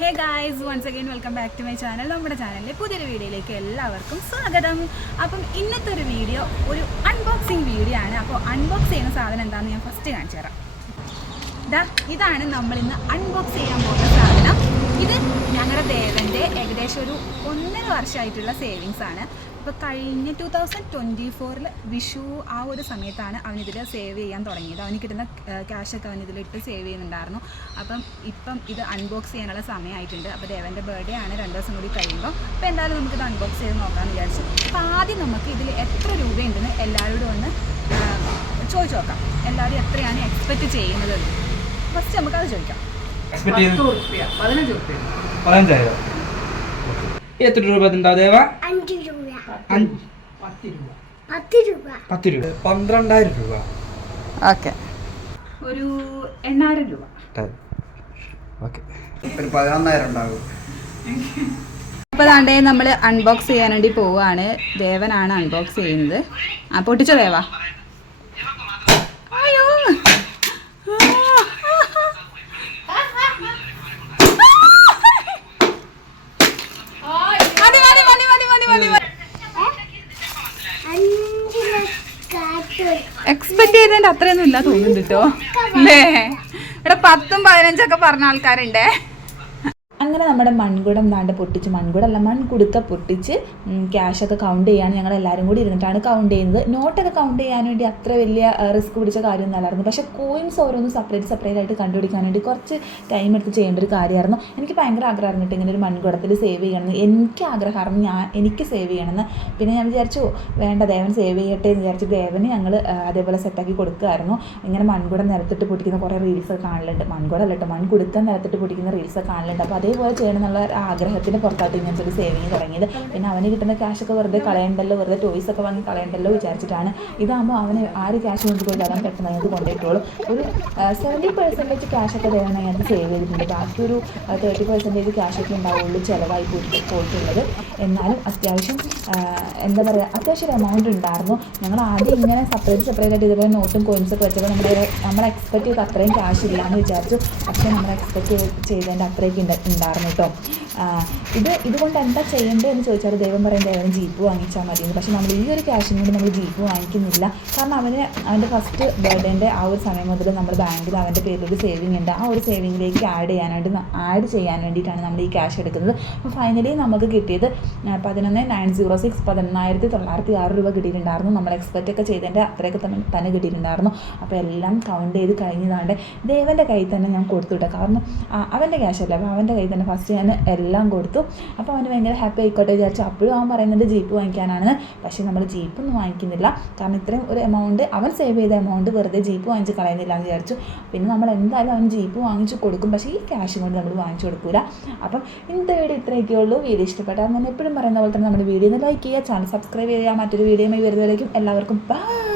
Hey guys once again welcome back to my channel നമ്മുടെ ചാനലിലെ പുതിയൊരു വീഡിയോയിലേക്ക് എല്ലാവർക്കും സ്വാഗതം. അപ്പം ഇന്നത്തെ ഒരു വീഡിയോ ഒരു അൺബോക്സിങ് വീഡിയോ ആണ്. അപ്പോൾ അൺബോക്സ് ചെയ്യുന്ന സാധനം എന്താണെന്ന് ഞാൻ ഫസ്റ്റ് കാണിച്ചു തരാം. ദാ ഇതാണ് നമ്മൾ ഇന്ന് അൺബോക്സ് ചെയ്യാൻ പോകുന്ന സാധനം. ഇത് ഞങ്ങളുടെ ദേവന്റെ ഏകദേശം ഒരു ഒന്നര വർഷമായിട്ടുള്ള സേവിങ്സ് ആണ്. അപ്പോൾ കഴിഞ്ഞ ടു തൗസൻഡ് ട്വന്റി ഫോറിൽ വിഷു ആ ഒരു സമയത്താണ് അവനിതിൽ സേവ് ചെയ്യാൻ തുടങ്ങിയത്. അവന് കിട്ടുന്ന ക്യാഷൊക്കെ അവനിതിലിട്ട് സേവ് ചെയ്യുന്നുണ്ടായിരുന്നു. അപ്പം ഇപ്പം ഇത് അൺബോക്സ് ചെയ്യാനുള്ള സമയമായിട്ടുണ്ട്. അപ്പോൾ ദേവന്റെ ബർത്ത്ഡേ ആണ് രണ്ട് ദിവസം കൂടി കഴിയുമ്പോൾ അപ്പോൾ എന്തായാലും നമുക്കിത് അൺബോക്സ് ചെയ്ത് നോക്കാമെന്ന് വിചാരിച്ചു. അപ്പോൾ ആദ്യം നമുക്ക് ഇതിൽ എത്ര രൂപയുണ്ടെന്ന് എല്ലാവരോടും ഒന്ന് ചോദിച്ചു നോക്കാം. എല്ലാവരും എത്രയാണ് എക്സ്പെക്റ്റ് ചെയ്യുന്നത് ഫസ്റ്റ് നമുക്കത് ചോദിക്കാം. പതിനഞ്ച് രൂപ പതിനഞ്ചായിരം. എത്ര രൂപ ഉണ്ടാവും ദേവ? അഞ്ച് രൂപ. അഞ്ച് പത്ത് രൂപ. പത്ത് രൂപ. പത്ത് രൂപ പന്ത്രണ്ടായിരം രൂപ. ഓക്കെ. ഒരു എണ്ണായിരം രൂപ. ഓക്കെ. ഒരു പതിനൊന്നായിരം ഉണ്ടാകും അപ്പോൾ അതാണ്ടേ നമ്മൾ അൺബോക്സ് ചെയ്യാൻ വേണ്ടി പോവുകയാണ് ദേവനാണ് അൺബോക്സ് ചെയ്യുന്നത്. ആ പൊട്ടിച്ചോ ദേവ? എക്സ്പെക്ട് ചെയ്തതിന്റെ അത്രയൊന്നും ഇല്ല തോന്നുന്നുണ്ട് കേട്ടോ അല്ലേ? ഇവിടെ പത്തും പതിനഞ്ചൊക്കെ പറഞ്ഞ ആൾക്കാരുണ്ടേ. അങ്ങനെ നമ്മുടെ മൺകുടം നാണ്ട് പൊട്ടിച്ച് മൺകുടമല്ല മൺകുടുക്ക പൊട്ടിച്ച് ക്യാഷൊക്കെ കൗണ്ട് ചെയ്യാൻ ഞങ്ങൾ എല്ലാവരും കൂടി ഇരുന്നിട്ടാണ് കൗണ്ട് ചെയ്യുന്നത്. നോട്ടൊക്കെ കൗണ്ട് ചെയ്യാൻ വേണ്ടി അത്ര വലിയ റിസ്ക് പിടിച്ച കാര്യമൊന്നും അല്ലായിരുന്നു. പക്ഷേ കോയിൻസ് ഓരോന്ന് സെപ്പറേറ്റ് സെപ്പറേറ്റ് ആയിട്ട് കണ്ടുപിടിക്കാൻ വേണ്ടി കുറച്ച് ടൈം എടുത്ത് ചെയ്യേണ്ട ഒരു കാര്യമായിരുന്നു. എനിക്ക് ഭയങ്കര ആഗ്രഹമായിരുന്നു ഇങ്ങനെ ഒരു മൺകുടത്തിൽ സേവ് ചെയ്യണമെന്ന്. എനിക്ക് ആഗ്രഹമായിരുന്നു ഞാൻ എനിക്ക് സേവ് ചെയ്യണമെന്ന്. പിന്നെ ഞാൻ വിചാരിച്ചു വേണ്ട ദേവൻ സേവ് ചെയ്യട്ടെ എന്ന് വിചാരിച്ചു ദേവന് ഞങ്ങൾ അതേപോലെ സെറ്റാക്കി കൊടുക്കുമായിരുന്നു. ഇങ്ങനെ മൺകുടം നിരത്തിട്ട് പൊട്ടിക്കുന്ന കുറേ റീൽസ് കാണലുണ്ട്. മൺകുടം അല്ലട്ടോ നിരത്തിട്ട് പൊട്ടിക്കുന്ന റീൽസ് കാണലുണ്ട്. അപ്പോൾ അതേപോലെ ചെയ്യണം എന്നുള്ള ഒരു ആഗ്രഹത്തിന് പുറത്തായിട്ട് ഇങ്ങനത്തെ ഒരു സേവിങ് തുടങ്ങിയത്. പിന്നെ അവന് കിട്ടുന്ന ക്യാഷൊക്കെ വെറുതെ കളയണ്ടല്ലോ വെറുതെ ടോയ്സ് ഒക്കെ വാങ്ങി കളയണ്ടല്ലോ വിചാരിച്ചിട്ടാണ്. ഇതാകുമ്പോൾ അവന് ആര് ക്യാഷ് കൊണ്ടുപോയി അവൻ പെട്ടെന്ന് അതിനകത്ത് കൊണ്ടുപോയിട്ടുള്ളൂ. ഒരു സെവന്റി പെർസെന്റേജ് ക്യാഷൊക്കെ ദേവൻ അതിനകത്ത് സേവ് ചെയ്തിട്ടുണ്ട്. ബാക്കി ഒരു തേർട്ടി പെർസെന്റേജ് ക്യാഷൊക്കെ ഉണ്ടാവുള്ളൂ ചിലവായി പോയിട്ട് പോയിട്ടുള്ളത്. എന്നാലും അത്യാവശ്യം എന്താ പറയുക അത്യാവശ്യം ഒരു എമൗണ്ട് ഉണ്ടായിരുന്നു. ഞങ്ങൾ ആദ്യം ഇങ്ങനെ സെപ്പറേറ്റ് സെപ്പറേറ്റ് ആയിട്ട് ഇതുപോലെ നോട്ടും കോയിൻസ് ഒക്കെ വെച്ചപ്പോൾ നമ്മുടെ നമ്മൾ എക്സ്പെക്ട് ചെയ്ത് അത്രയും ക്യാഷ് ഇല്ല എന്ന് വിചാരിച്ചു. പക്ഷേ നമ്മൾ എക്സ്പെക്ട് ചെയ്തതിന്റെ അത്രയൊക്കെ ഉണ്ട് ഉണ്ടായിരുന്നു കേട്ടോ ആ, ഇത് ഇതുകൊണ്ട് എന്താ ചെയ്യേണ്ടത് എന്ന് ചോദിച്ചാൽ ദൈവം പറയും ദൈവം ജീപ്പ് വാങ്ങിച്ചാൽ മതി എന്ന്. പക്ഷേ നമ്മൾ ഈ ഒരു ക്യാഷിന് കൊണ്ട് നമ്മൾ ജീപ്പ് വാങ്ങിക്കുന്നില്ല. കാരണം അവന് അവന്റെ ഫസ്റ്റ് ബർത്ത്ഡേന്റെ ആ ഒരു സമയം മുതൽ നമ്മൾ ബാങ്കിൽ അവന്റെ പേരിൽ ഒരു സേവിങ് ഉണ്ട്. ആ ഒരു സേവിങ്ങിലേക്ക് ആഡ് ചെയ്യാനായിട്ട് ആഡ് ചെയ്യാൻ വേണ്ടിയിട്ടാണ് നമ്മൾ ഈ ക്യാഷ് എടുക്കുന്നത്. അപ്പോൾ ഫൈനലി നമുക്ക് കിട്ടിയത് പതിനൊന്ന് നയൻ സീറോ സിക്സ് പതിനായിരത്തി തൊള്ളായിരത്തി ആറ് രൂപ കിട്ടിയിട്ടുണ്ടായിരുന്നു. നമ്മൾ എക്സ്പെക്റ്റ് ഒക്കെ ചെയ്തതിന്റെ അത്രയൊക്കെ തന്നെ തന്നെ കിട്ടിയിട്ടുണ്ടായിരുന്നു. അപ്പോൾ എല്ലാം കൗണ്ട് ചെയ്ത് കഴിഞ്ഞതാണ്ട് ദേവന്റെ കയ്യിൽ തന്നെ ഞാൻ കൊടുത്തു കാരണം അവന്റെ ക്യാഷ് അല്ല? അപ്പോൾ അവന്റെ കയ്യിൽ തന്നെ ഫസ്റ്റ് ഞാൻ എല്ലാം കൊടുത്തു. അപ്പോൾ അവന് ഭയങ്കര ഹാപ്പി ആയിക്കോട്ടെ വിചാരിച്ചു. അപ്പോഴും അവൻ പറയുന്നത് ജീപ്പ് വാങ്ങിക്കാനാണ് പക്ഷേ നമ്മൾ ജീപ്പൊന്നും വാങ്ങിക്കുന്നില്ല. കാരണം ഇത്രയും ഒരു എമൗണ്ട് അവൻ സേവ് ചെയ്ത എമൗണ്ട് വെറുതെ ജീപ്പ് വാങ്ങിച്ച് കളയുന്നില്ല എന്ന് വിചാരിച്ചു. പിന്നെ നമ്മൾ എന്തായാലും അവൻ ജീപ്പ് വാങ്ങിച്ച് കൊടുക്കും. പക്ഷേ ഈ ക്യാഷ് കൊണ്ട് നമ്മൾ വാങ്ങിച്ചു കൊടുക്കില്ല അപ്പം ഇന്നത്തെ വീഡിയോ ഇത്രയൊക്കെ ഉള്ളൂ. വീഡിയോ ഇഷ്ടപ്പെട്ടാൽ ഞാൻ എപ്പോഴും പറയുന്ന പോലെ തന്നെ നമ്മുടെ വീഡിയോ ഒന്ന് ലൈക്ക് ചെയ്യുക ചാനൽ സബ്സ്ക്രൈബ് ചെയ്യുക. മറ്റൊരു വീഡിയോ വരുന്നവരേക്കും എല്ലാവർക്കും ബൈ